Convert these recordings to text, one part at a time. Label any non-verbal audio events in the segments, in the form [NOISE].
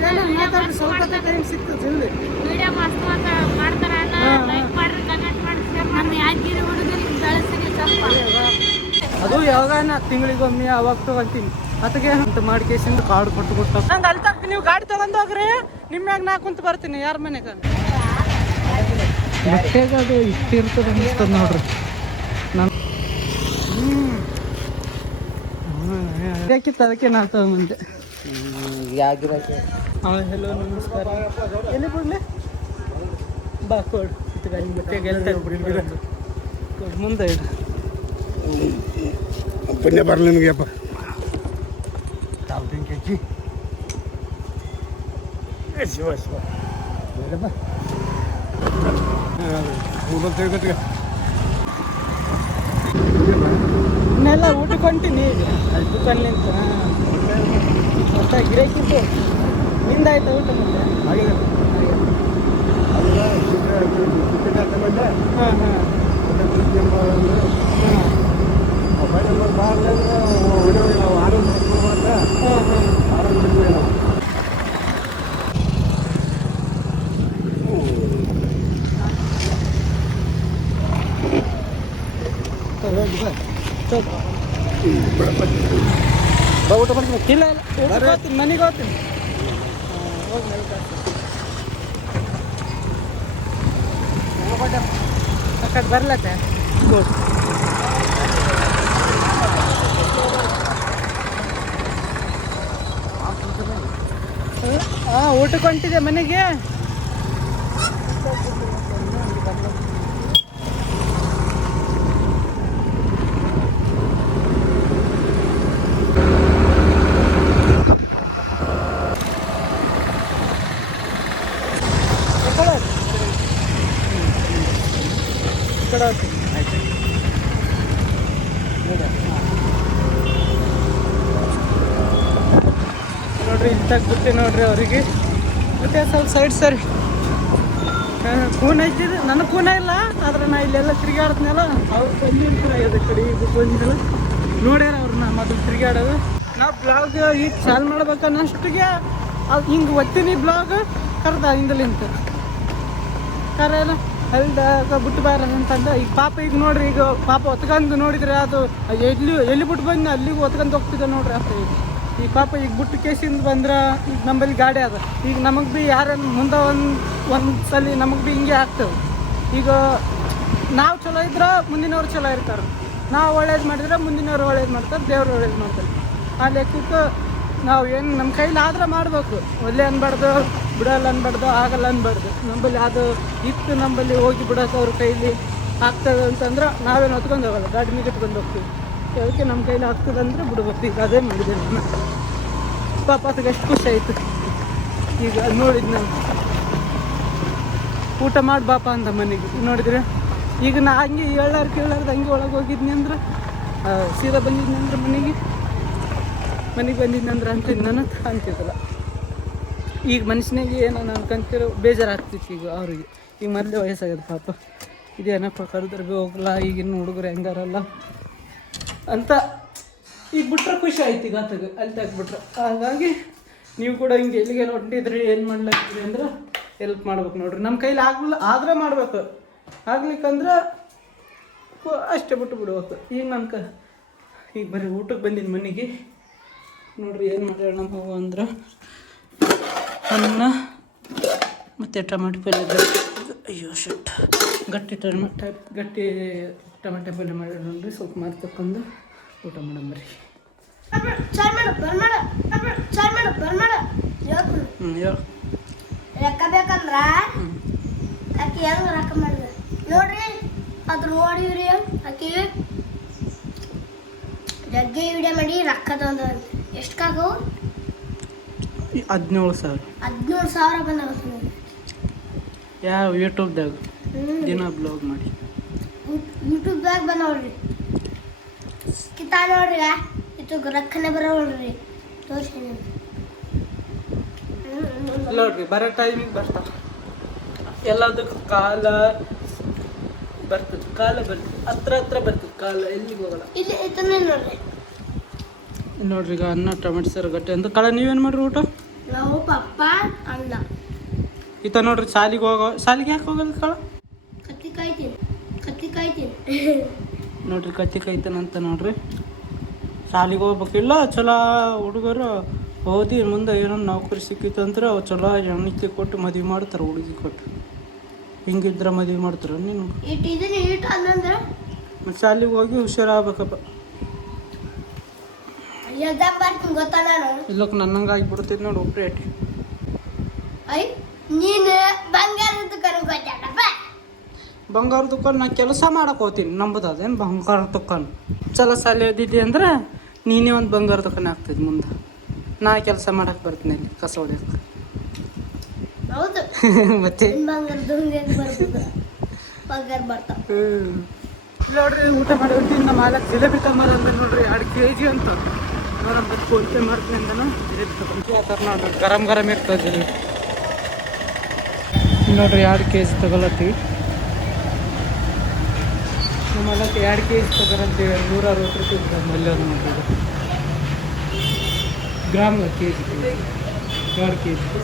ಮಾತಾಡಿ ಸ್ವಲ್ಪ ಟೈಮ್ ಸಿಗ್ತದೆ ಜಲ್ದಿ. ವಿಡಿಯೋ ಮಸ್ತ್ ಮಾತ ಮಾಡ್ತಾರ ಲೈಕ್ ಮಾಡ್ರಿ ಕಮೆಂಟ್ ಮಾಡಿ ಶೇರ್ ಮಾಡಿ ಯಾದಗಿರಿ ಹುಡುಗರಿಗೆ ಬೆಳೆಸಿರಿ ಸ್ವಲ್ಪ ಅದು ಯಾವಾಗ ತಿಂಗಳಿಗೊಮ್ಮೆ ಅವಾಗ ತಗೊಂತೀನಿ ಅದಕ್ಕೆ ಅಂತ ಮಾಡ್ಕೇಶಿಂದ ಕಾರ್ಡ್ ಕೊಟ್ಟು ಕೊಟ್ಟು. ನಂಗೆ ಅಲ್ಲಿ ತಕ್ಕ ನೀವು ಗಾಡಿ ತಗೊಂಡು ಹೋಗ್ರಿ. ನಿಮ್ಮ್ಯಾಗ ನಾ ಕುಂತ ಬರ್ತೀನಿ ಯಾರ ಮನೆಗೆ ಬಟ್ಟೆಗ ಅದು ಇಷ್ಟಿರ್ತದೆ ಅನಿಸ್ತದೆ ನೋಡ್ರಿ. ನಾನು ಹ್ಞೂ ಬೇಕಿತ್ತು ಅದಕ್ಕೆ ನಾ ತಗೊಂಬಂದೆ. ಹಾಂ ಹೆಲೋ ನಮಸ್ಕಾರ. ಎಲ್ಲಿ ಬಿಡ್ಲಿ ಬಾ ಕೊಡು. ಎಲ್ಲ ಕೊಡು ಮುಂದೆ ಇಡು. ಪುಣ್ಯ ಬರಲಿ ನಿನಗೆಪ್ಪ ಶಿವ ಶಿವ. ಇನ್ನೆಲ್ಲ ಊಟಕ್ಕೆ ಹೊಂಟೀನಿ. ದುಕಾನ್ಲಿಂತ ಮತ್ತೆ ಗಿರಾಕಿತ್ತು ನಿಂದಾಯ್ತಾ ಊಟ ಮತ್ತೆ ಹಾಂ ಹಾಂ ಹಾಂ ಹಾಂ ಊಟ ಮಾಡ್ತೀನಿ ಇಲ್ಲ ಇಲ್ಲ ಮನೆಗೆ ಹೋಗ್ತೀನಿ ಬರ್ಲತ್ತೆ? ಹಾಂ ಊಟಕ್ಕೆ ಹೊಂಟಿದೆ ಮನೆಗೆ ಈ ಕಡೆ ಹೋಗ್ತೀನಿ. ಈ ಕಡೆ ಹೋಗ್ತೀನಿ ನೋಡ್ರಿ ಇಲ್ಲಿ ತಗ್ಬಿಟ್ಟೆ ನೋಡ್ರಿ ಅವರಿಗೆ ಮತ್ತೆ ಸ್ವಲ್ಪ ಸೈಡ್ ಸರಿ ಕೂನ ಇದ್ದಿದ್ದು ನನ್ನ ಕೂನ ಇಲ್ಲ, ಆದ್ರೆ ನಾ ಇಲ್ಲೆಲ್ಲ ತಿರುಗಾಡ್ತೀನಲ್ಲ, ಅವ್ರು ಬಂದಿರ್ತಾರೆ ಕಡೆ ಇದು ಬಂದಿಲ್ಲ ನೋಡ್ಯಾರ ಅವ್ರನ್ನ ಮೊದಲು ತಿರುಗಾಡೋದು. ನಾ ಬ್ಲಾಗ್ ಈಗ ಚಾಲು ಮಾಡ್ಬೇಕನ್ನಷ್ಟಿಗೆ ಅದು ಹಿಂಗೆ ಒತ್ತೀನಿ ಬ್ಲಾಗ್ ಕರ್ದ ಹಿಂದಲಿಂತ ಕರೆಯಲ್ಲ ಅಲ್ದಾಗ ಬಿಟ್ಟು ಬಾರ ಅಂತಂದ. ಈಗ ಪಾಪ ಈಗ ನೋಡ್ರಿ, ಈಗ ಪಾಪ ಒತ್ಕೊಂಡು ನೋಡಿದ್ರೆ ಅದು ಎಲ್ಲಿ ಎಲ್ಲಿ ಬಿಟ್ಟು ಬಂದು ಅಲ್ಲಿಗೆ ಒತ್ಕೊಂಡು ಹೋಗ್ತಿದ್ದೆ ನೋಡ್ರಿ ಅಪ್ಪ ಈಗ. ಈ ಪಾಪ ಈಗ ಬಿಟ್ಟು ಕೇಸಿಂದ ಬಂದ್ರೆ ನಂಬಲ್ಲಿ ಗಾಡಿ ಅದ. ಈಗ ನಮಗೆ ಭೀ ಯಾರ ಮುಂದೆ ಒಂದು ಒಂದು ಸಲ ನಮಗೆ ಭೀ ಹಿಂಗೆ ಆಗ್ತವೆ ಈಗ ನಾವು ಚಲೋ ಇದ್ರೆ ಮುಂದಿನವ್ರು ಚಲೋ ಇರ್ತಾರೆ. ನಾವು ಒಳ್ಳೇದು ಮಾಡಿದ್ರೆ ಮುಂದಿನವ್ರು ಒಳ್ಳೇದು ಮಾಡ್ತಾರೆ, ದೇವ್ರು ಒಳ್ಳೇದು ಮಾಡ್ತಾರೆ. ಆ ಲೆಕ್ಕಕ್ಕೆ ನಾವು ಏನು ನಮ್ಮ ಕೈಲಿ ಆದ್ರೆ ಮಾಡಬೇಕು. ಒಳ್ಳೆ ಅನ್ಬಾರ್ದು, ಬಿಡಲ್ಲ ಅನ್ಬಾರ್ದು, ಆಗಲ್ಲ ಅನ್ಬಾರ್ದು. ನಂಬಲ್ಲಿ ಅದು ಇತ್ತು ನಂಬಲ್ಲಿ ಹೋಗಿ ಬಿಡೋಕೆ ಅವ್ರ ಕೈಲಿ ಆಗ್ತದೆ ಅಂತಂದ್ರೆ ನಾವೇನು ಹೊತ್ಕೊಂಡು ಹೋಗಲ್ಲ. ಗಾಡಿ ಮೇಲೆ ಹೋಗ್ತೀವಿ. ಅದಕ್ಕೆ ನಮ್ಮ ಕೈಲಿ ಆಗ್ತದೆ ಅಂದರೆ ಬಿಡ್ಬೇಕು. ಈಗ ಅದೇ ಮಾಡಿದೆ ನಾನು. ಪಾಪ ಅದಕ್ಕೆ ಎಷ್ಟು ಖುಷಿ ಆಯಿತು. ಈಗ ಅದು ನಾನು. ಊಟ ಮಾಡಿ ಬಾಪ ಅಂದ ಮನೆಗೆ. ನೋಡಿದ್ರೆ, ಈಗ ನಾ ಹಂಗೆ ಹೇಳಾರು ಕೇಳಾರ್ದು ಹಂಗೆ ಒಳಗೆ ಹೋಗಿದ್ನಿ ಅಂದ್ರೆ ಸೀದಾ ಬಂದಿದ್ನಿ ಅಂದ್ರೆ ಮನೆಗೆ. ಮನೆಗೆ ಬಂದಿದ್ನಿ ಅಂದ್ರೆ ಅಂತೀನಿ ನಾನು. ಅಂತಿದ್ದಲ್ಲ. ಈಗ ಮನುಷ್ಯನಿಗೆ ಏನೋ ಅನ್ಕೊಂತಿರೋ ಬೇಜಾರಾಗ್ತಿತ್ತು ಈಗ ಅವ್ರಿಗೆ. ಈಗ ಮೊದಲೇ ವಯಸ್ಸಾಗ್ಯದ ಪಾಪ. ಇದೇನಪ್ಪ ಕರೆದ್ರೆ ಭೀ ಹೋಗಲ್ಲ ಈಗಿನ ಹುಡುಗರು ಹೆಂಗಾರಲ್ಲ. ಅಂತ ಈಗ ಬಿಟ್ರೆ ಖುಷಿ ಆಯ್ತು ಈಗ ಆತಗೆ ಅಲ್ಲಿ ತೆಗ್ಬಿಟ್ರೆ ಹಾಗಾಗಿ ನೀವು ಕೂಡ ಹಿಂಗೆ ಎಲ್ಲಿಗೆ ಹೊಂಟಿದ್ರಿ, ಏನು ಮಾಡ್ಲಾಗ್ತೀರಿ ಅಂದ್ರೆ ಹೆಲ್ಪ್ ಮಾಡ್ಬೇಕು ನೋಡ್ರಿ. ನಮ್ಮ ಕೈಲಿ ಆಗಲ್ಲ ಆದ್ರೆ ಮಾಡ್ಬೇಕು. ಆಗ್ಲಿಕ್ಕಂದ್ರೆ ಅಷ್ಟೇ ಬಿಟ್ಟು ಬಿಡ್ಬೇಕು. ಈಗ ನನ್ನ ಈಗ ಬರೀ ಊಟಕ್ಕೆ ಬಂದಿನ ಮನೆಗೆ. ನೋಡ್ರಿ ಏನು ಮಾಡ್ಯಾಳ ನಮ್ಮ ಹೂವು ಅಂದ್ರೆ ಅನ್ನ ಮತ್ತು ಟೊಮೆಟೊ ಪಲ್ಯ ಅಯ್ಯೋ ಶಟ್ ಗಟ್ಟಿ ಟೊಮೆಟೊ ಗಟ್ಟಿ ಟೊಮೆಟೊ ಪಲ್ಯ ಮಾಡಿ ನೋಡ್ರಿ ಸ್ವಲ್ಪ ಮಾರು ತಕ್ಕೊಂಡು ಊಟ ಮಾಡಂಬ್ರಿ ಹ್ಞೂ ಹೇಳು. ರೊಕ್ಕ ಬೇಕಂದ್ರ ಆಕೆ ಹೆಂಗ್ ರೊಕ್ಕ ಮಾಡಿದ? ನೋಡ್ರಿ ಅದ್ರ ನೋಡಿವ್ರಿ ಆಕಿ ಜಗ್ಗಿ ವಿಡಿಯೋ ಮಾಡಿ ರೊಕ್ಕ ತಂದ ಎಷ್ಟು ಹದಿನೇಳು ಸಾವಿರ. ಹದಿನೇಳು ಸಾವಿರ ಬಂದಾಗ ಯಾವ ಯೂಟ್ಯೂಬ್ದಾಗ ದಿನ ಬ್ಲಾಗ್ ಮಾಡಿ. ಯೂಟ್ಯೂಬ್ದಾಗ ಬಂದವ್ರಿ. ಕಿತಾ ನೋಡ್ರಿ ಇದು ರಕ್ಕನೆ ಬರೋಲ್ರಿ ತೋರಿಸ್ತೀನಿ ನೋಡ್ರಿ ಬರೋ ಟೈಮಿಗೆ ಬರ್ತಾವ ಎಲ್ಲದಕ್ಕೂ ಕಾಲ ಬರ್ತದೆ ಕಾಲ ಬರ್ತದೆ. ಹತ್ರ ಹತ್ರ ಬರ್ತದೆ ಕಾಲ. ಎಲ್ಲಿಗೆ ಹೋಗಲ್ಲ ಇಲ್ಲಿ ಇದನ್ನೇ ನೋಡ್ರಿ. ನೋಡ್ರಿ ಈಗ ಅನ್ನ ಟೊಮೆಟೊ ಸಾರು ಗಟ್ಟೆ ಅಂತ ಕಳ ನೀವೇನು ಮಾಡ್ರಿ ಊಟ? ನಾವು ಪಪ್ಪ ಅನ್ನ. ಈತ ನೋಡ್ರಿ ಸಾಲಿಗೆ ಹೋಗೋ ಸಾಲಿಗೆ ಯಾಕೆ ಹೋಗಲ್ಲ ಕಳ? ಕತ್ತಿ ಕಾಯ್ತೀನಿ ನೋಡ್ರಿ ಕತ್ತಿ ಕೈತನಂತ ನೋಡ್ರಿ. ಸಾಲಿಗೆ ಹೋಗ್ಬೇಕಿಲ್ಲ ಚಲೋ ಹುಡುಗರು ಓದಿ ಮುಂದೆ ಏನೋ ನೌಕರಿ ಸಿಕ್ಕಿತ್ತಂದ್ರೆ ಅವು ಚಲೋ ಹೆಣ್ಣಿಕೆ ಕೊಟ್ಟು ಮದುವೆ ಮಾಡ್ತಾರೆ ಹುಡುಗಿ ಕೊಟ್ಟು. ಹಿಂಗಿದ್ರೆ ಮದುವೆ ಮಾಡ್ತಾರೆ ನೀನು? ಮತ್ತು ಶಾಲೆಗೆ ಹೋಗಿ ಹುಷಾರಾಗ್ಬೇಕಪ್ಪ. ಇಲ್ಲಕ್ಕೆ ನನ್ನಂಗೆ ಆಗಿಬಿಡ್ತೈತೆ ನೋಡಿ ಒಬ್ಬರೇ ಐ ನೀನು ಬಂಗಾರದ ಕರು ಕೊಟ್ಟಪ್ಪ ಬಂಗಾರ ದುಕಾನ್ ನಾ ಕೆಲಸ ಮಾಡಕ್ಕೆ ಹೋಗ್ತೀನಿ. ನಂಬುದು ಅದೇನು ಬಂಗಾರ ದುಕಾನ್? ಚಲೋ ಸಾಲಿ ಓದಿದ್ದೆ ಅಂದ್ರೆ ನೀನೇ ಒಂದು ಬಂಗಾರ ದುಕಾನ್ ಆಗ್ತದೆ ಮುಂದೆ. ನಾ ಕೆಲಸ ಮಾಡಕ್ಕೆ ಬರ್ತೀನಿ ಅಲ್ಲಿ ಕಸ ಹೊಡ್ಯಕ್ಕೆ [LAUGHS] ಮತ್ತೆ? ನೋಡ್ರಿ ಊಟ ಮಾಡಿ ಹೊಂಟಿನಿ ನಮ್ಮ ಮಾಲಕ್ ಜಿಲೇಬಿ ತಗೊಂಬರ ಅಂದ್ರೆ ನೋಡ್ರಿ ಎರಡು ಕೆ ಜಿ ಅಂತ ನೋಡಂಬತ್ತು ಫೋನ್ ಪೇ ಮಾಡ್ತೀನಿ ಅಂದನು. ಜಿಲೇಬಿ ತಗೊಂಡು ಆ ಥರ ನೋಡ್ರಿ ಗರಂ ಗರಂ ಇರ್ತದೆ ಜಿಲೇಬಿ. ನೋಡ್ರಿ ಎರಡು ಕೆ ಜಿ ತಗೊಳತ್ತೀವಿ. ನಮ್ಮ ಮಾಲಕ್ ಎರಡು ಕೆ ಜಿ ತಗೊಳಂತೀವಿ ನೂರ ಅರವತ್ತು ರೂಪಾಯಿ ಇದೆ ಮಲ್ಯ ನೋಡ್ರಿ ಇದು ಗ್ರಾಮ್ ಕೆ ಜಿ ಎರಡು ಕೆ ಜಿ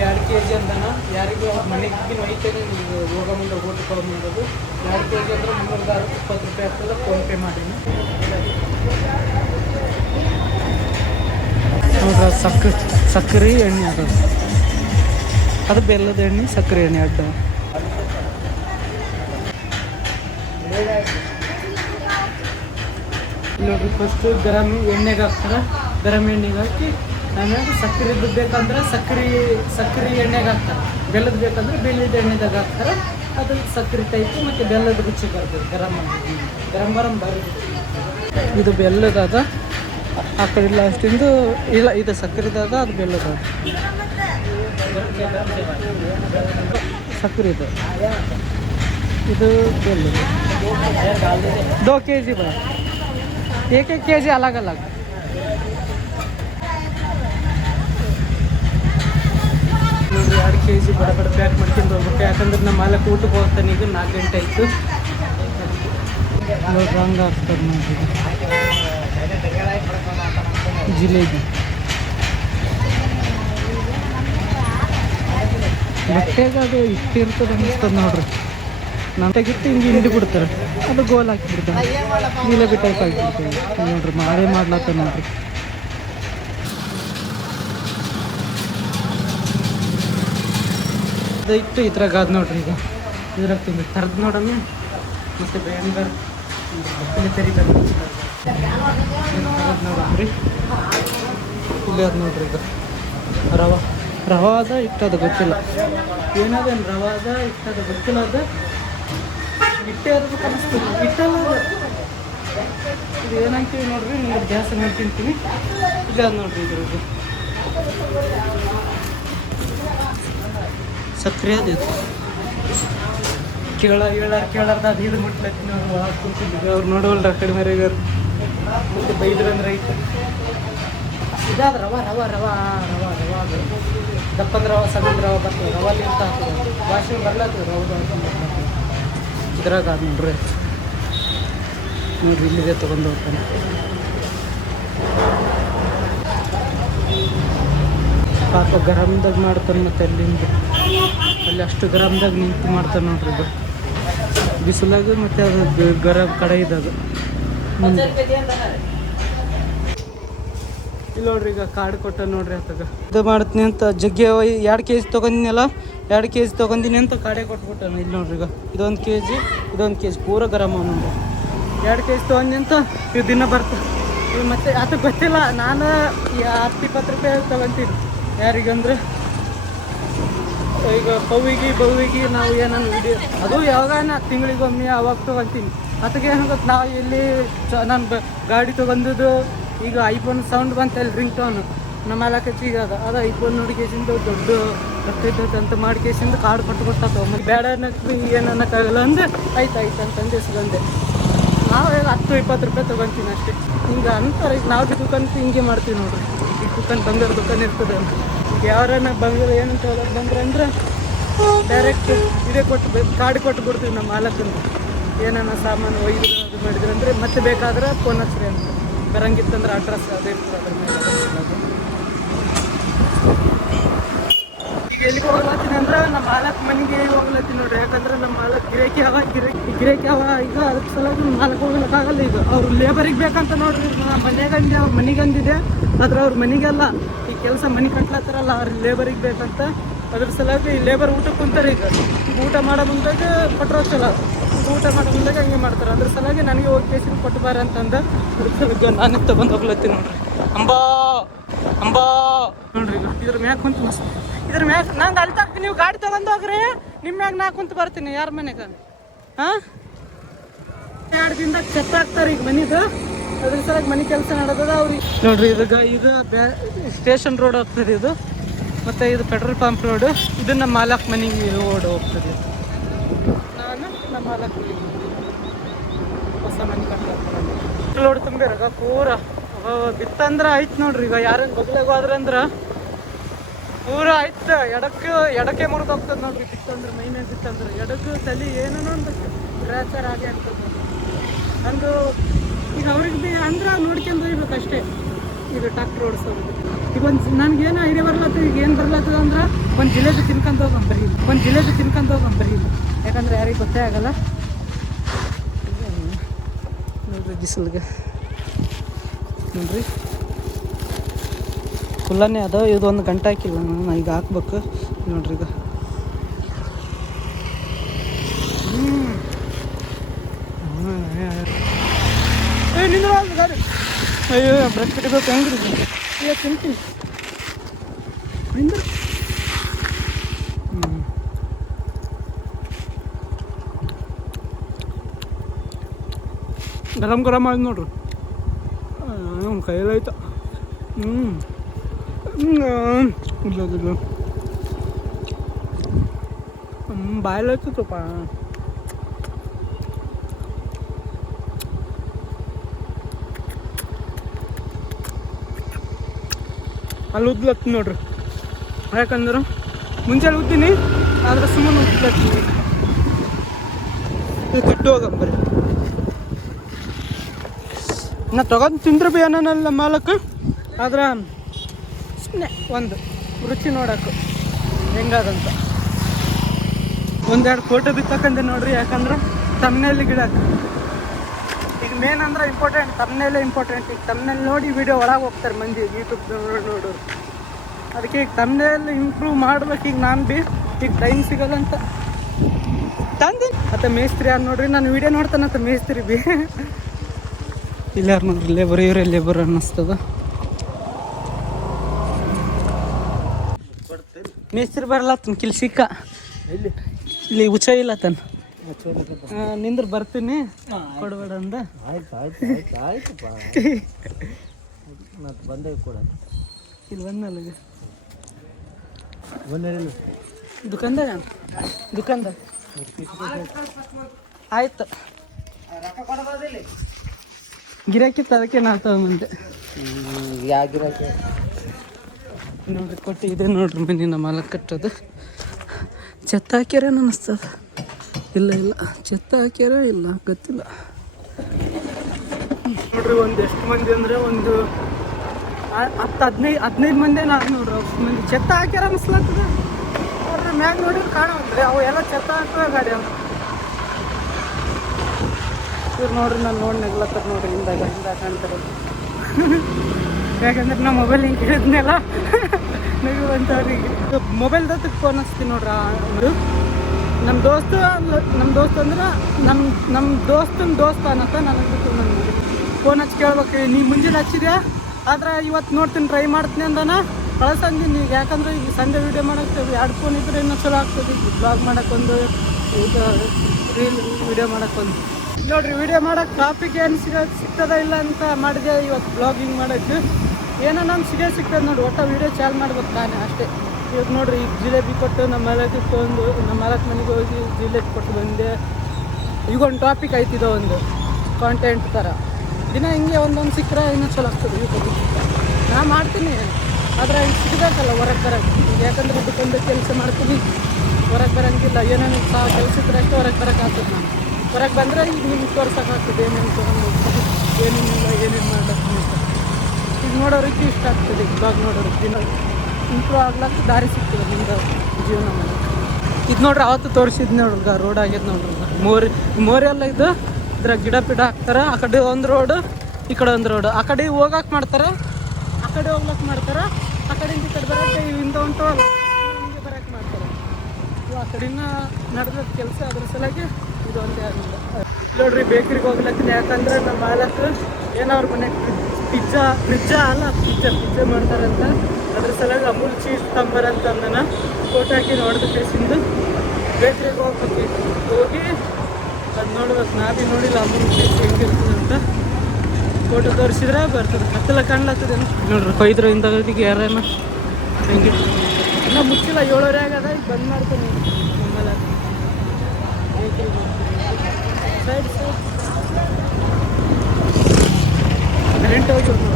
ಎರಡು ಕೆ ಜಿ ಅಂದನ ಯಾರಿಗೂ ಮನೆಗಿನ ಮನೆಗೆ ಒಯ್ತೇನೆ ನೀವು ಹೋಗೋ ಮುಂದೆ ಊಟ ತೊಗೊಂಬಂದದು ಎರಡು ಕೆ ಜಿ ಅಂದ್ರೆ ಮುನ್ನೂರ ಅರವತ್ತು ಇಪ್ಪತ್ತು ರೂಪಾಯಿ ಆಗ್ತದೆ ಫೋನ್ಪೇ ಮಾಡೀನಿ. ನೋಡ್ರ ಸಕ್ಕರೆ ಸಕ್ಕರೆ ಎಣ್ಣೆ ಅದು. ಅದು ಬೆಲ್ಲದ ಎಣ್ಣೆ ಸಕ್ಕರೆ ಎಣ್ಣೆ ಅಡ್ಡ. ನೋಡ್ರಿ ಫಸ್ಟು ಗರಮ್ ಎಣ್ಣೆಗೆ ಹಾಕ್ತಾರೆ. ಗರಮ್ ಎಣ್ಣೆಗೆ ಹಾಕಿ ಆಮೇಲೆ ಸಕ್ಕರೆ ಬೇಕಂದ್ರೆ ಸಕ್ಕರೆ ಸಕ್ಕರೆ ಎಣ್ಣೆಗೆ ಹಾಕ್ತಾರೆ. ಬೆಲ್ಲದ ಬೇಕಂದ್ರೆ ಬೆಲ್ಲದ ಎಣ್ಣೆದಾಗ ಹಾಕ್ತಾರೆ. ಅದನ್ನು ಸಕ್ಕರೆ ತೈತು ಮತ್ತು ಬೆಲ್ಲದ ರುಚಿ ಬರ್ತದೆ ಗರಮ್ ಗರಂ ಗರಂ ಬರ್ತದೆ. ಇದು ಬೆಲ್ಲದಾದ ಆ ಕಡೆ ಲಾಸ್ಟಿಂದು ಇಲ್ಲ, ಇದು ಸಕ್ಕರೆದಾದ, ಅದು ಬೆಲ್ಲದ ಸಕ್ಕರೆ ಇದು. ಇದು ಬೆಲ್ಲ. ದೋ ಕೆ ಜಿ ಬರ एक एक के जी अलग अलग ನೋಡಿ ಎರಡು ಕೆ ಜಿ ಬಡ ಬಡ ಪ್ಯಾಕ್ ಮಾಡ್ಕೊಂಡು ಹೋಗ್ಬೇಕು ಯಾಕಂದ್ರೆ ನಮ್ಮ ಮಾಲಕ್ ಊಟಕ್ಕೆ ಹೋಗ್ತಾನೆ ಈಗ ನಾಲ್ಕು ಗಂಟೆ ಆಯಿತು ನೋಡಿ ಹಂಗೆ ಆಗ್ತದೆ ನೋಡ್ರಿ ಜಿಲೇಬಿ ಬಟ್ಟೆಗ ಅದು ಇಟ್ಟಿರ್ತದೆ ಅನಿಸ್ತದೆ ನೋಡ್ರಿ ನಂತಾಗಿಟ್ಟು ಹಿಂಗೆ ಹಿಂಡಿ ಬಿಡ್ತಾರೆ. ಅದು ಗೋಲ್ ಹಾಕಿಬಿಡ್ತಾರೆ. ಜಿಲೇಬಿ ಟೈಪ್ ಹಾಕಿಬಿಡ್ತಾರೆ ನೋಡ್ರಿ ಮಾಡೇ ಮಾಡ್ಲತ್ತ ನೋಡ್ರಿ. ಇಟ್ಟು ಇದ್ರಾಗ ಅದು ನೋಡ್ರಿ ಈಗ. ಇದ್ರಾಗ ತಿಂದು ಕರ್ದು ನೋಡಮ್ಮೆ ಮತ್ತು ತೆರಿತಾರೆ ನೋಡ್ರಿ. ಇಲ್ಲಿ ಅದು ನೋಡ್ರಿ ಈಗ. ರವ. ರವಾದ ಇಟ್ಟದ ಗೊತ್ತಿಲ್ಲ. ಏನದೇನು ರವಾದ ಇಟ್ಟದ ಗೊತ್ತಿಲ್ಲ ಅದ. ಇಟ್ಟೆ ಇರ್ಬೇಕು ಕನಸ್ತು ಇಟ್ಟಲ್ಲ ಇದು ಏನಂತೀವಿ ನೋಡ್ರಿ ನಿಮ್ಗೆ ಜಾಸ್ತಿ ಮಾಡಿ ತಿಂತೀವಿ. ಅದು ನೋಡ್ರಿ ಇದ್ರದ್ದು. ಸಕ್ಕರೆ ಅದು ಇದು. ಕೇಳ, ಹೇಳ, ಕೇಳಾರ್ದ ಅದು ಹಿಡಿದು ಮುಟ್ಲತ್ತಿ ನಾವು ಒಳಗೆ ಕೂತಿದ್ವಿ. ಅವ್ರು ನೋಡೋಲ್ರ ಕಡಿಮೆ ಮರೆಗಾರ ಮತ್ತೆ ಬೈದ್ರಂದ್ರೆ ಐತೆ ಇದಾದ ರವ ರವ ರವ ರವ ರವ ದಪ್ಪಂದ ರವ ಸಣ್ಣದ ರವ ಬರ್ತದೆ ರವಲ್ಲಿ ಅಂತ ಹಾಕೋದು ವಾಷಿಂಗ್ ಬರ್ಲತ್ತದ ರವ ಇದ್ರಾಗ ನೋಡ್ರಿ. ನೋಡ್ರಿ ಇಲ್ಲಿದೆ ತೊಗೊಂಡು ಹೋಗ್ತಾನೆ. ಪಾಪ ಗರಮ್ದಾಗ ಮಾಡ್ತಾನೆ ಮತ್ತೆ ಅಲ್ಲಿಂದ. ಅಲ್ಲಿ ಅಷ್ಟು ಗರಮ್ದಾಗ ನಿಂತು ಮಾಡ್ತಾನೆ ನೋಡ್ರಿ ಇದು ಬಿಸಿಲಾಗ ಮತ್ತೆ ಅದು ಗರಮ್ ಗರಂ ಕಡೆ ಇದ್ದದು ಇಲ್ಲ ಇಲ್ಲಿ ನೋಡ್ರಿ ಈಗ ಕಾಡ್ ಕೊಟ್ಟ ನೋಡ್ರಿ ಆತಗ. ಇದು ಮಾಡ್ತೀನಿ ಅಂತ ಜಗ್ಗಿ ಎರಡು ಕೆ ಜಿ ತೊಗೊಂಡಿನಲ್ಲ? ಎರಡು ಕೆ ಜಿ ತೊಗೊಂಡಿನಿ ಅಂತ ಕಾಡೆ ಕೊಟ್ಬಿಟ್ಟಾನ. ಇಲ್ಲಿ ನೋಡ್ರಿ ಈಗ. ಇದೊಂದು ಕೆ ಜಿ ಇದೊಂದು ಕೆ ಜಿ ಪೂರ ಗರಮ್ ನೋಡ್ರಿ. ಎರಡು ಕೆ ಜಿ ತೊಗೊಂಡಿ ಅಂತ ದಿನ ಬರ್ತ. ಇವ್ ಮತ್ತೆ ಅದು ಗೊತ್ತಿಲ್ಲ, ನಾನು ಹತ್ತು ಇಪ್ಪತ್ತು ರೂಪಾಯಿ ತೊಗೊಂತೀನಿ. ಯಾರಿಗಂದ್ರೆ. ಈಗ ಬವಿಗೆ ಬವಿಗೆ ನಾವು ಏನನ್ನು ವಿಡಿಯೋ ಅದು ಯಾವಾಗ ತಿಂಗಳಿಗೊಮ್ಮೆ ಅವಾಗ ತೊಗೊತೀನಿ. ಅದಕ್ಕೆ ಏನು ಗೊತ್ತು, ನಾವು ಇಲ್ಲಿ ನಾನು ಗಾಡಿ ತೊಗೊಂಡಿದ್ದು ಈಗ ಐಫೋನ್ ಸೌಂಡ್ ಬಂತಲ್ಲ ರಿಂಗ್ ಟೋನ್ ನಮ್ಮ ಮಾಲಕಚ್ಚಿ ಈಗ ಅದ ಇಬ್ಬರು ನೋಡಿ ದೊಡ್ಡ ರೊಕ್ಕ ಅಂತ ಮಾಡಿ ಕೇಸಿಂದ ಕಾರ್ಡ್ ಕೊಟ್ಟು ಕೊಟ್ಟಾತ ಮತ್ತೆ ಬೇಡ ಅನ್ನಕ್ಕೆ ಏನು ಅನ್ನೋಕ್ಕಾಗಲ್ಲ ಅಂದ್ರೆ ಆಯ್ತು ಆಯ್ತು ಅಂತಂದು ಸಿಗಂದೆ ನಾವು ಹತ್ತು, ಇಪ್ಪತ್ತು ರೂಪಾಯಿ ತೊಗೊತೀನಿ ಅಷ್ಟೇ. ಹಿಂಗೆ ಅಂತಾರೆ ಈಗ ನಾವು ದುಕಾನ್ ಹಿಂಗೆ ಮಾಡ್ತೀವಿ ನೋಡ್ರಿ. ಈ ದುಕಾನ್ ಬಂಗಾರ ದುಕಾನ್ ಇರ್ತದೆ ಅಂತ. ಈಗ ಯಾರನ್ನ ಬಂಗಾರ ಏನಂತ ಬಂದ್ರೆ ಅಂದ್ರೆ ಡೈರೆಕ್ಟ್ ಇದೇ ಕೊಟ್ಟು ಕಾರ್ಡ್ ಕೊಟ್ಟು ಬಿಡ್ತೀವಿ ನಮ್ಮ ಮಾಲಕನ ಏನಾನ ಸಾಮಾನು ಒಯ್ದು ಅದು ಮಾಡಿದ್ರೆ ಅಂದರೆ ಮತ್ತೆ ಬೇಕಾದ್ರೆ ಫೋನ್ ಹಚ್ಚ್ರಿ ಅಂತ. ಬರಂಗಿತ್ತಂದ್ರೆ ಅಡ್ರೆಸ್ ಅದೇ ಇರ್ತದೆ ಅದ್ರ ಮೇಲೆ ಈಗ ಎಲ್ಲಿಗೆ ಹೋಗ್ಲತ್ತೀನಿ ಅಂದ್ರೆ ನಮ್ಮ ಮಾಲಕ್ ಮನೆಗೆ ಹೋಗ್ಲತ್ತೀನಿ ನೋಡ್ರಿ. ಯಾಕಂದ್ರೆ ನಮ್ಮ ಮಾಲಕ್ ಗಿರಾಕಿ ಅವ, ಗಿರಾಕಿ ಗಿರಾಕಿ ಅವ ಈಗ ಅದಕ್ಕೆ ಸಲುವಾಗಿ ನಮ್ಮ ಮಾಲಕ್ ಹೋಗ್ಲಿಕ್ಕಾಗಲ್ಲ ಈಗ. ಅವ್ರು ಲೇಬರಿಗೆ ಬೇಕಂತ ನೋಡ್ರಿ ಮನೆಗಂದೆ ಅವ್ರ ಮನೆಗಂದಿದೆ ಆದ್ರೆ ಅವ್ರ ಮನೆಗೆಲ್ಲ ಈ ಕೆಲಸ ಮನೆ ಕಟ್ಲತ್ತಾರಲ್ಲ, ಅವ್ರ ಲೇಬರಿಗೆ ಬೇಕಂತ. ಅದ್ರ ಸಲುವಾಗಿ ಲೇಬರ್ ಊಟ ಕುಂತಾರೆ ಈಗ. ಊಟ ಮಾಡೋ ಮುಂದಾಗ ಕೊಟ್ಟರು ಊಟ ಮಾಡೋ ಮುಂದಾಗ ಹಂಗೆ ಮಾಡ್ತಾರೆ. ಅದ್ರ ಸಲುವಾಗಿ ನನಗೆ ಹೋಗಿ ಕೇಸಿನ ಕೊಟ್ಟು ಬಾರ ಅಂತಂದ. ಅದ್ರ ನಾನು ತಗೊಂಡು ಹೋಗ್ಲತ್ತೀನಿ ನೋಡ್ರಿ. ಅಂಬಾ! ಅಂಬಾ! ನೋಡ್ರಿ ಇದ್ರ ಮ್ಯಾಕ್ ಕುಂತು ಮಸ್ತ್ ಇದ್ರ ಮ್ಯಾಗ ನಂದು ಅಲ್ಲಿ ನೀವು ಗಾಡಿ ತಗೊಂಡು ಹೋಗ್ರಿ ನಿಮ್ಮ ಮ್ಯಾಗ ನಾ ಕುಂತು ಬರ್ತೀನಿ ಯಾರ ಮನೆಗೆ ಹಾಂ? ಎರಡು ದಿನದಾಗ ಚೆತ್ತ ಹಾಕ್ತಾರೆ ಈಗ ಮನಿದು. ಅದ್ರ ಸಲ ಮನೆ ಕೆಲಸ ನಡೆದದ ಅವ್ರಿಗೆ. ನೋಡ್ರಿ, ಇದು ಇದು ಸ್ಟೇಷನ್ ರೋಡ್ ಹೋಗ್ತದೆ ಇದು. ಮತ್ತೆ ಇದು ಪೆಟ್ರೋಲ್ ಪಂಪ್ ರೋಡ್. ಇದು ನಮ್ಮ ಮಾಲಕ್ ಮನೆಗೆ ರೋಡ್ ಹೋಗ್ತದೆ ನಾನು ನಮ್ಮ ಮಾಲಕ್ ಹೊಸ ಮನೆ ಕಟ್ಟ ಲೋಡ್ ತುಂಬ ಪೂರ. ಬಿತ್ತಂದ್ರ ಆಯ್ತು ನೋಡ್ರಿ ಈಗ ಯಾರು ಬಗ್ಲಾಗ ಹೋದ್ರಂದ್ರ ಆಯ್ತು? ಎಡಕ್ಕೆ ಎಡಕ್ಕೆ ಮುರಿದು ಹೋಗ್ತದೆ ನೋಡ್ರಿ. ಸಿಕ್ತಂದ್ರೆ ಮೈ ಮೇಲೆ ಬಿತ್ತಂದ್ರೆ ಎಡಕ್ಕೆ ತಲೆ ಏನೋ ಒಂದು ಗ್ರಾಚಾರ ಆಗಿ ಆಗ್ತದೆ. ಅಂದು ಈಗ ಅವ್ರಿಗೆ ಅಂದ್ರೆ ನೋಡ್ಕೊಂಡು ಹೋಗ್ಬೇಕು ಅಷ್ಟೇ. ಇದು ಟ್ರಾಕ್ಟರ್ ಓಡಿಸೋದು. ಈಗ ಒಂದು ನನಗೇನು ಐಡಿಯಾ ಬರ್ಲತ್ತದ, ಈಗ ಏನು ಬರ್ಲತ್ತದ ಅಂದ್ರೆ ಒಂದು ಜಿಲೇಬಿ ತಿನ್ಕೊಂಡು ಹೋಗಂ ಬರೀ ಒಂದು ಜಿಲೇಬಿ ತಿನ್ಕೊಂಡು ಹೋಗಂ ಬರೀ ಯಾಕಂದ್ರೆ ಯಾರಿಗೆ ಗೊತ್ತೇ ಆಗಲ್ಲ. ನೋಡ್ರಿ ಬಿಸಿಲ್ಗೆ. ನೋಡ್ರಿ. ಫುಲ್ಲನೇ ಅದ ಇದು ಒಂದು ಗಂಟೆ ಹಾಕಿಲ್ಲ ನಾನು ಈಗ ಹಾಕ್ಬೇಕು. ನೋಡ್ರಿ ಈಗ. ಅಯ್ಯೋ ಬ್ರೇಕ್ ಕಟ್ಟಬೇಕು ಹೆಂಗ್ರಿ? ಅಯ್ಯೋ ತಿಂತೀನಿ. ಗರಂ ಗರಂ ಆಯ್ತು ನೋಡ್ರಿ. ನಮ್ಮ ಕೈಯಲ್ಲೈತ ಹ್ಞೂ ಹ್ಞೂ ಬಾಯಲ್ಲೈತಪ್ಪ ಅಲ್ಲಿ ಉದ್ಲತ್ ನೋಡ್ರಿ ಯಾಕಂದ್ರೆ ಮುಂಚೆ ಉದ್ದೀನಿ ಆದ್ರೆ ಸುಮ್ಮನೆ ಉದ್ಲತ್ತೀನಿ ಕಟ್ಟು ಹೋಗಂಬರಿ ನಾ ತಗೊಂಡು ತಿಂದ್ರೆ ಭೀ ಅನ್ನಲ್ಲ ಮಾಲಕ್ಕೆ ಆದ್ರೆ ಸುಮ್ಮನೆ ಒಂದು ರುಚಿ ನೋಡೋಕು ಹೆಂಗಾದಂತ. ಒಂದೆರಡು ಫೋಟೋ ಬಿತ್ತಕ್ಕಂದೆ ನೋಡ್ರಿ, ಯಾಕಂದ್ರೆ ತಮ್ಮನೇಲಿ ಗಿಡ ಈಗ ಮೇನ್ ಅಂದ್ರೆ ಇಂಪಾರ್ಟೆಂಟ್ ತಮ್ಮನೇಲೆ ಇಂಪಾರ್ಟೆಂಟ್ ಈಗ ತಮ್ಮನೇಲಿ ನೋಡಿ ವಿಡಿಯೋ ಒಳಗೆ ಹೋಗ್ತಾರೆ ಮಂದಿ ಯೂಟ್ಯೂಬ್ ನೋಡೋರು. ಅದಕ್ಕೆ ಈಗ ತಮ್ಮನೇಲಿ ಇಂಪ್ರೂವ್ ಮಾಡ್ಬೇಕು, ಈಗ ನಾನು ಬಿ, ಈಗ ಟೈಮ್ ಸಿಗಲ್ಲ ಅಂತ. ತಂದಿ ಮತ್ತೆ ಮೇಸ್ತ್ರಿ ಯಾರು ನೋಡ್ರಿ, ನಾನು ವಿಡಿಯೋ ನೋಡ್ತಾನಂತ ಮೇಸ್ತ್ರಿ ಬಿ. [LAUGHS] ಇಲ್ಲ ಯಾರು ನೋಡ್ರಿ ಲೇಬರ್ ಇವರೇ ಲೇಬರ್ ಅನ್ನಿಸ್ತದ. ಮೇಸ್ತ್ರಿ ಬರಲತ್ತನ ಕಿಲ್ ಸಿಕ್ಕ. ಇಲ್ಲಿ ಹುಚ್ಚ ಇಲ್ಲ ತನ್. ನಿಂದ್ರ ಬರ್ತೀನಿ. ಕೊಡಬೇಡ ಅಂದ. ಆಯ್ತು ಆಯ್ತು ಆಯ್ತು ಆಯ್ತಪ್ಪ ಮತ್ತೆ ಬಂದೇ ಕೂಡ. ಇಲ್ಲಿ ಬಂದಲ್ಲ ಬಂದೇ ದುಕಾನ್ದಾಗ ದುಕಾನ್ದಾಗ ಆಯ್ತು. ಗಿರಾಕಿತ್ತು ಅದಕ್ಕೆ ನಾ ತಗೊಂಬಂದೆ. ಯಾಗಿರಕ್ಕೆ ನೋಡ್ರಿ, ಕೊಟ್ಟು ಇದೆ ನೋಡ್ರಿ ಮನೆ, ನಮ್ಮ ಮಾಲಕ್ ಕಟ್ಟೋದು. ಚೆತ್ತ ಹಾಕ್ಯಾರ ಅನ್ನಿಸ್ತದ ಇಲ್ಲ ಇಲ್ಲ. ಚೆತ್ತ ಹಾಕ್ಯಾರ ಇಲ್ಲ, ಗೊತ್ತಿಲ್ಲ. ನೋಡ್ರಿ, ಒಂದು ಎಷ್ಟು ಮಂದಿ ಅಂದ್ರೆ ಒಂದು ಹತ್ತು ಹದಿನೈದು ಹದಿನೈದು ಮಂದಿ ನಾನು ನೋಡ್ರಿ ಅಷ್ಟು ಮಂದಿ. ಚೆತ್ತ ಹಾಕ್ಯಾರ ಅನಿಸ್ಲತ್ತದ? ನೋಡ್ರಿ, ಮ್ಯಾಗ ನೋಡಿದ್ರೆ ಕಾಣವಲ್ರಿ ಅವು ಎಲ್ಲ ಚೆತ್ತ ಹಾಕುವ ಗಾಡಿ ಅಂತ ಇವ್ರು ನೋಡ್ರಿ, ನಾನು ನೋಡಿ ನಗ್ಲತ್ತಾರ ನೋಡ್ರಿ ಹಿಂದಾಗ ಹಿಂದಾಗ ಕಾಣ್ತಾರೆ [LAUGHS] ಯಾಕಂದ್ರೆ ನಾ ಮೊಬೈಲ್ ಹಿಂಗೆ ಹಿಡಿದ್ನೆಲ್ಲ [LAUGHS] ಮೊಬೈಲ್ ಮೊಬೈಲ್ದಾಗ ಫೋನ್ ಹಚ್ತೀನಿ ನೋಡ್ರ? ಅವರು ನಮ್ಮ ದೋಸ್ತ ನಮ್ಮ ದೋಸ್ತ ಅಂದ್ರೆ ನಮ್ಮ ನಮ್ಮ ದೋಸ್ತನ ದೋಸ್ತ ಅನ್ನತ್ತ ನನಗೆ ಫೋನ್ ಹಚ್ಚಿ ಕೇಳ್ಬೇಕು ನೀ ಮುಂಜಾನೆ ಹಚ್ಚಿದ್ಯಾ? ಆದ್ರೆ ಇವತ್ತು ನೋಡ್ತೀನಿ ಟ್ರೈ ಮಾಡ್ತೀನಿ ಅಂದಾನ. ಕಳ್ಸಂದಿನಿ ಈಗ ಯಾಕಂದ್ರೆ ಈಗ ಸಂಜೆ ವೀಡಿಯೋ ಮಾಡೋಕ್ಕೆ ಎರಡು ಫೋನ್ ಇದ್ರೆ ಇನ್ನೂ ಚಲೋ ಆಗ್ತದೆ. ಬ್ಲಾಗ್ ಮಾಡೋಕ್ಕೊಂದು ಇದು ರೀಲ್ ವೀಡಿಯೋ ಮಾಡೋಕ್ಕೊಂದು ನೋಡ್ರಿ ವಿಡಿಯೋ ಮಾಡೋಕೆ ಟಾಪಿಕ್ ಏನು ಸಿಗ, ಸಿಗ್ತದ ಇಲ್ಲ ಅಂತ ಮಾಡಿದೆ. ಇವತ್ತು ಬ್ಲಾಗಿಂಗ್ ಮಾಡೋಕ್ಕೆ ಏನೋ ನಮ್ಮ ಸಿಗೇ ಸಿಗ್ತದೆ ನೋಡಿ, ಒಟ್ಟ ವೀಡಿಯೋ ಚಾಲ್ ಮಾಡ್ಬೇಕು ನಾನೇ ಅಷ್ಟೇ. ಇವಾಗ ನೋಡ್ರಿ ಈಗ ಜಿಲೇಬಿ ಕೊಟ್ಟು ನಮ್ಮ ಮಲಕ್ಕೆ ತೊಂದು ನಮ್ಮ ಮಲಕ್ ಮನೆಗೆ ಹೋಗಿ ಜಿಲೇಬಿ ಕೊಟ್ಟು ಬಂದೆ. ಈಗ ಒಂದು ಟಾಪಿಕ್ ಐತಿದೋ ಒಂದು ಕಾಂಟೆಂಟ್ ಥರ ದಿನ ಹಿಂಗೆ ಒಂದೊಂದು ಸಿಕ್ಕರೆ ಇನ್ನೂ ಚಲೋ ಆಗ್ತದೆ ಯೂಟ್ಯೂಬ್ ನಾ ಮಾಡ್ತೀನಿ. ಆದರೆ ಈಗ ಸಿಗಬೇಕಲ್ಲ ಹೊರಗೆ ಬರೋಕ್ಕೆ ಯಾಕಂದ್ರೆ ಇದಕ್ಕೊಂದು ಕೆಲಸ ಮಾಡ್ತೀನಿ. ಹೊರಗೆ ಬರೋಂಗಿಲ್ಲ. ಏನೇನು ಸಹ ಕೆಲಸ ಇದ್ರೆ ಅಷ್ಟೇ ಹೊರಗೆ ಬರೋಕೆ ಆಗ್ತದೆ ನಾನು. ಹೊರಗೆ ಬಂದರೆ ಈಗ ನಿಮ್ಗೆ ತೋರ್ಸೋಕ್ಕಾಗ್ತದೆ ಏನೇನು ತೊಗೊಂಡು ಏನೇನಿಲ್ಲ, ಏನೇನು. ಈಗ ನೋಡೋರಿಗೆ ಇಷ್ಟ ಆಗ್ತದೆ. ಇವಾಗ ನೋಡೋರಿಗೆ ದಿನ ಇಂಪ್ರೂವ್ ಆಗ್ಲಕ್ಕ ದಾರಿ ಸಿಗ್ತದೆ ನಿಮ್ದು ಜೀವನ ಇದು ನೋಡ್ರಿ ಅವತ್ತು ತೋರಿಸಿದ್ ನೋಡ್ರಿ ರೋಡ್ ಆಗ್ಯದ ನೋಡ್ರಿ. ಮೋರಿ ಮೋರಿ ಎಲ್ಲ ಇದು ಇದ್ರ ಗಿಡ ಪಿಡ ಹಾಕ್ತಾರೆ. ಆ ಕಡೆ ಒಂದು ರೋಡ್ ಈ ಕಡೆ ಒಂದು ರೋಡ್ ಆ ಕಡೆ ಹೋಗಕ್ಕೆ ಮಾಡ್ತಾರೆ, ಆ ಕಡೆ ಹೋಗ್ಲಾಕ್ ಮಾಡ್ತಾರೆ. ಆ ಕಡೆಯಿಂದ ಈ ಕಡೆ ಬರೋಕ್ಕೆ ಇಂದ ಉಂಟು ಹಿಂಗೆ ಬರೋಕ್ಕೆ ಮಾಡ್ತಾರೆ. ಆ ಕಡೆಯಿಂದ ನಡೆದ ಕೆಲಸ ಅದ್ರ ಸಲುವಾಗಿ ಇದು ಒಂದೇ ಆಗಿಲ್ಲ ನೋಡ್ರಿ, ಬೇಕ್ರಿಗೆ ಹೋಗ್ಲತ್ತೀನಿ ಯಾಕಂದ್ರೆ ನಮ್ಮ ಮಾಲಕ್ ಏನೋ ಅವ್ರ ಮನೆಗೆ ಪಿಜ್ಜಾ ಪಿಜ್ಜಾ ಅಲ್ಲ, ಪಿಜ್ಜಾ ಪಿಜ್ಜಾ ಮಾಡ್ತಾರಂತ. ಅದ್ರ ಸಲುವಾಗಿ ಅಮೂಲ್ ಚೀಸ್ ತಂಬರಂತ ಅಂದನ. ಫೋಟೋ ಹಾಕಿ ನೋಡಿದ ಕೇಸಿಂದ ಬೇಕ್ರಿಗೆ ಹೋಗ್ಬೇಕು ಹೋಗಿ ಅದು ನೋಡ್ಬೇಕು. ನಾ ಭೀ ನೋಡಿಲ್ಲ ಅಮೂಲ್ ಚೀಸ್ ಹೆಂಗಿರ್ತದೆ ಅಂತ. ಫೋಟೋ ತೋರಿಸಿದ್ರೆ ಬರ್ತದೆ. ಹತ್ತಲ್ಲ ಕಾಣ್ಲತ್ತದೆ ನೋಡ್ರಿ ಕೊಯ್ದ್ರು ಅದಕ್ಕೆ ಯಾರೇನ ಹೆಂಗೆ. ಇನ್ನೂ ಮುಚ್ಚಿಲ್ಲ, ಏಳುವರೆ ಆಗದ ಈಗ ಬಂದ್ ಮಾಡ್ತೀನಿ. ನಮ್ಮಲ್ಲ ಸೈಡ್ ಸೈಡ್ ಕರೆಂಟ್ ಹೋಗಿ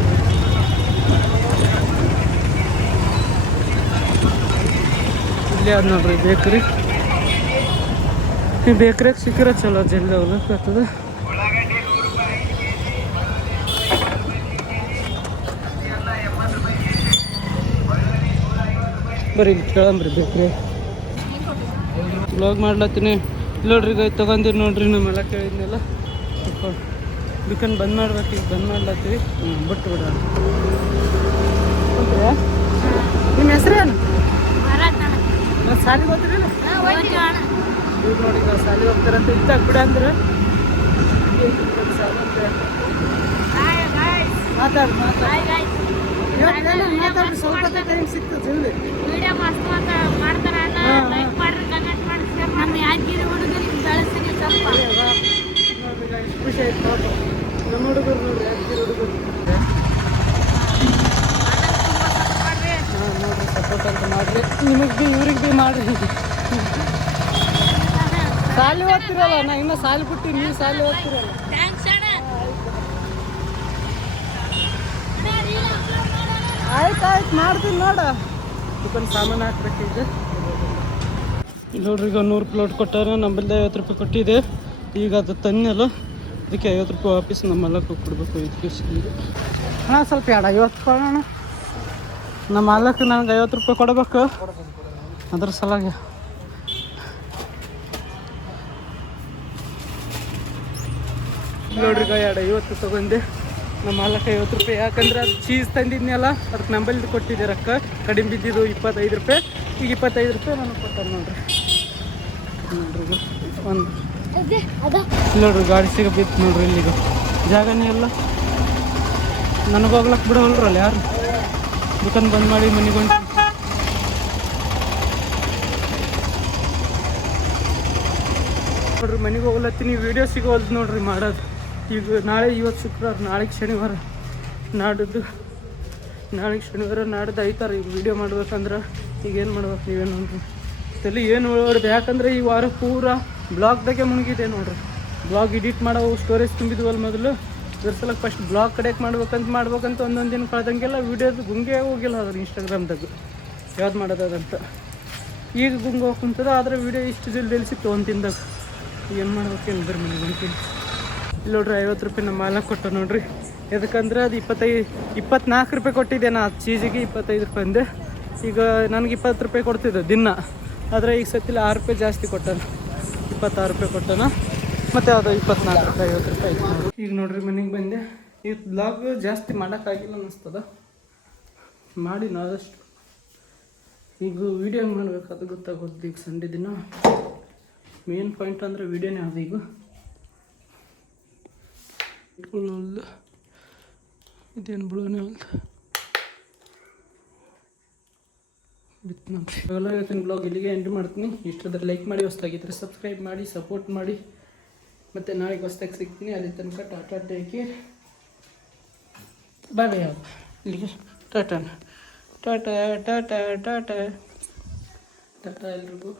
ಇಲ್ಲೇ ಅದ ನೋಡ್ರಿ, ಬೇಕ್ರಿ. ಈ ಬೇಕ್ರಿಯಾಗ ಸಿಕ್ಕರೆ ಚಲೋ ಜಲ್ದಿ ಬರ್ರಿ ಇಲ್ಲಿ ಕೇಳಂಬ್ರಿ ಬೇಕ್ರಿ. ಬ್ಲಾಗ್ ಮಾಡ್ಲತ್ತೀನಿ. ನೋಡ್ರಿ ಈಗ ತೊಗೊಂಡಿರಿ ನೋಡ್ರಿ, ನಮ್ಮೆಲ್ಲ ಕೇಳಿದ್ನೆಲ್ಲ. ಬಿಕನ್ ಬಂದ್ ಮಾಡ್ಬೇಕು ಈಗ ಬಂದ್ ಮಾಡ್ಲತ್ತೀವಿ. ಹ್ಞೂ ಬಿಟ್ಟು ಬಿಡ ನಿಮ್ಮ ಹೆಸ್ರೇನು ಸಾಲಿಗೆ ಹೋಗ್ತೀರಲ್ಲ ಈಗ ನೋಡಿ ನಾವು ಸಾಲಿಗೆ ಹೋಗ್ತಾರಂತ ಇದ್ದಾಗ ಬಿಡ ಅಂದ್ರೆ. ಮಾತಾಡಿ ಮಾತಾಡಿ. ಮಾತಾಡಿ. ಸ್ವಲ್ಪ ಟೈಮ್ ಸಿಗ್ತದೆ ವಿಡಿಯೋ ಮಸ್ತ್. ಲೈಕ್ ಮಾಡ್ರಿ ಕಮೆಂಟ್ ಮಾಡಿ share ನಮ್ಮ ಯಾದಗಿರಿ ಹುಡುಗರಿಗೆ ಬೆಳೆಸಿರಿ ಸ್ವಲ್ಪ ನೋಡ್ರಿ guys, ಖುಷಿ ಆಯ್ತು ಸಪೋರ್ಟ್ ಅಂತ ಭೀ ಇವ್ರಿಗೆ ಸಾಲಿ ಓದ್ತಿರಲ್ಲ ನಾ ಇನ್ನೂ ಸಾಲಿ ಬಿಟ್ಟು ನೀವು ಸಾಲಿ ಓದ್ತಿರಲ್ಲ ಆಯ್ತು ಆಯ್ತು ಮಾಡ್ತೀನಿ ನೋಡ ದುಕಾನ್ ಸಾಮಾನು ಹಾಕ್ಬೇಕೀಗ ಇಲ್ಲಿ ನೋಡ್ರಿ, ಈಗ ನೂರು ಪ್ಲೇಟ್ ಕೊಟ್ಟಾರ, ನಂಬಲ್ಲಿ ಐವತ್ತು ರೂಪಾಯಿ ಕೊಟ್ಟಿದೆ. ಈಗ ಅದು ತನ್ನಲ್ಲ ಅದಕ್ಕೆ ಐವತ್ತು ರೂಪಾಯಿ ವಾಪಸ್ ನಮ್ಮ ಮಾಲಕ್ಕೆ ಕೊಡಬೇಕು ಎಜುಕೇಶನ್ಗೆ ಅಣ್ಣ ಸ್ವಲ್ಪ ಎರಡು ಐವತ್ತು ಕೊಡೋಣ ನಮ್ಮ ಅಲ್ಲಕ್ಕೆ ನನಗೆ ಐವತ್ತು ರೂಪಾಯಿ ಕೊಡಬೇಕು. ಅದ್ರ ಸಲಾಗಿ ನೋಡ್ರಿ ಎರಡು ಐವತ್ತು ತಗೊಂಡೆ. ನಮ್ಮ ಮಾಲಕ್ಕೆ ಐವತ್ತು ರೂಪಾಯಿ. ಯಾಕಂದ್ರೆ ಅದು ಚೀಸ್ ತಂದಿದ್ನಲ್ಲ ಅದಕ್ಕೆ ನಂಬಲ್ಲಿ ಕೊಟ್ಟಿದ್ದೆ ರೊಕ್ಕ. ಕಡಿಮೆ ಬಿದ್ದಿದ್ದು ಇಪ್ಪತ್ತೈದು ರೂಪಾಯಿ. ಈಗ ಇಪ್ಪತ್ತೈದು ರೂಪಾಯಿ ನನಗೆ ಕೊಟ್ಟಾರೆ ನೋಡ್ರಿ. ನೋಡ್ರಿ ಒಂದು. ನೋಡ್ರಿ, ಗಾಡಿ ಸಿಗ ಬಿತ್ತು ನೋಡ್ರಿ ಇಲ್ಲಿಗ. ಜಾಗನೇ ಇಲ್ಲ. ನನಗೆ ಹೋಗ್ಲಕ್ಕೆ ಬಿಡೋಲ್ರಲ್ಲ ಯಾರು? ದುಕಾನ್ ಬಂದ್ ಮಾಡಿ ಮನೆಗೆ ಹೊಂಟಿ ನೋಡ್ರಿ, ಮನೆಗೆ ಹೋಗ್ಲತ್ತೀನಿ ವಿಡಿಯೋ ಸಿಗೋಲ್ದು ನೋಡ್ರಿ ಮಾಡೋದು. ಈಗ ನಾಳೆ, ಇವತ್ತು ಶುಕ್ರವಾರ ನಾಳೆಗೆ ಶನಿವಾರ ನಾಡಿದ್ದು ನಾಳೆಗೆ ಶನಿವಾರ ನಾಡಿದ್ದು ಐತಾರ ಈಗ ವೀಡಿಯೋ ಮಾಡ್ಬೇಕಂದ್ರೆ. ಈಗ ಏನು ಮಾಡ್ಬೇಕು ನೀವೇನು ನೋಡ್ರಿ. ತಲೆ ಏನು ನೋಡ್ರಿ ಯಾಕಂದ್ರೆ ಈ ವಾರ ಪೂರ ಬ್ಲಾಗ್ದಾಗೆ ಮುಳುಗಿದೆ ನೋಡ್ರಿ. ಬ್ಲಾಗ್ ಎಡಿಟ್ ಮಾಡೋ ಸ್ಟೋರೇಜ್ ತುಂಬಿದ್ವಲ್ಲ ಮೊದಲು. ಇದ್ರ ಫಸ್ಟ್ ಬ್ಲಾಗ್ ಕಡೆಕ್ ಮಾಡ್ಬೇಕಂತ ಮಾಡ್ಬೇಕಂತ ಒಂದೊಂದು ದಿನ ಕಳೆದಂಗೆಲ್ಲ ವೀಡಿಯೋದು ಗುಂಗೆ ಹೋಗಿಲ್ಲ ಅದ್ರ ಇನ್ಸ್ಟಾಗ್ರಾಮ್ದಾಗ ಯಾವ್ದು ಮಾಡೋದಂತ ಈಗ ಗುಂಗ್ ಹೋಗಿ ಕುಂತದ, ಆದ್ರೆ ವಿಡಿಯೋ ಇಷ್ಟು ಜಲ್ದಿ ಸಿಕ್ತು ಒಂದು ದಿನದಾಗ ಏನು ಮಾಡ್ಬೇಕೇನು ಬರ್ರಿ ಮನೆಗೆ ಹೊಂಟೀನಿ ಇಲ್ಲಿ ನೋಡ್ರಿ ಐವತ್ತು ರೂಪಾಯಿ ನಮ್ಮ ಮಾಲಕ್ಕೆ ಕೊಟ್ಟ ನೋಡ್ರಿ. ಯಾಕಂದ್ರೆ ಅದು ಇಪ್ಪತ್ತೈದು ಇಪ್ಪತ್ನಾಲ್ಕು ರೂಪಾಯಿ ಕೊಟ್ಟಿದ್ದೆ ನಾ ಚೀಸಿಗೆ ಇಪ್ಪತ್ತೈದು ರೂಪಾಯಿ ಅಂದೆ. ಈಗ ನನಗೆ ಇಪ್ಪತ್ತು ರೂಪಾಯಿ ಕೊಡ್ತಿದ್ದೆ ದಿನ. ಆದರೆ ಈಗ ಸತ್ತಿಲ್ಲ, ಆರು ರೂಪಾಯಿ ಜಾಸ್ತಿ ಕೊಟ್ಟಾನ. ಇಪ್ಪತ್ತಾರು ರೂಪಾಯಿ ಕೊಟ್ಟನ. ಮತ್ತು ಅದು ಇಪ್ಪತ್ನಾಲ್ಕು ರೂಪಾಯಿ, ಐವತ್ತು ರೂಪಾಯಿ ಈಗ ನೋಡ್ರಿ ಮನೆಗೆ ಬಂದೆ. ಈ ಬ್ಲಾಗ್ ಜಾಸ್ತಿ ಮಾಡೋಕ್ಕಾಗಿಲ್ಲ ಅನ್ನಿಸ್ತದ ಮಾಡಿ ಆದಷ್ಟು ಈಗ ವೀಡಿಯೋ ಹೆಂಗೆ ಮಾಡ್ಬೇಕು ಅದು ಗೊತ್ತಾಗೋದು ಈಗ ಸಂಡೆ ದಿನ. ಮೇನ್ ಪಾಯಿಂಟ್ ಅಂದರೆ ವೀಡಿಯೋನೇ ಅದು ಈಗ. ಇದೇನು ಬಿಡೋನೇ ಅಲ್ದ? ಇವತ್ತಿನ ಬ್ಲಾಗ್ ಇಲ್ಲಿಗೆ ಎಂಡ್ ಮಾಡ್ತೀನಿ. ಇಷ್ಟಾದ್ರೆ ಲೈಕ್ ಮಾಡಿ ಹೊಸ್ದಾಗಿದ್ದರೆ ಸಬ್ಸ್ಕ್ರೈಬ್ ಮಾಡಿ ಸಪೋರ್ಟ್ ಮಾಡಿ. ಮತ್ತು ನಾಳೆಗೆ ಹೊಸ್ದಾಗಿ ಸಿಗ್ತೀನಿ. ಅಲ್ಲಿ ತನಕ tata take. Care bye bye ಇಲ್ಲಿಗೆ ಟಾಟಾನ. ಟಾಟಾ ಟಾಟಾ ಟಾಟಾ. ಟಾಟಾ ಎಲ್ರಿಗೂ.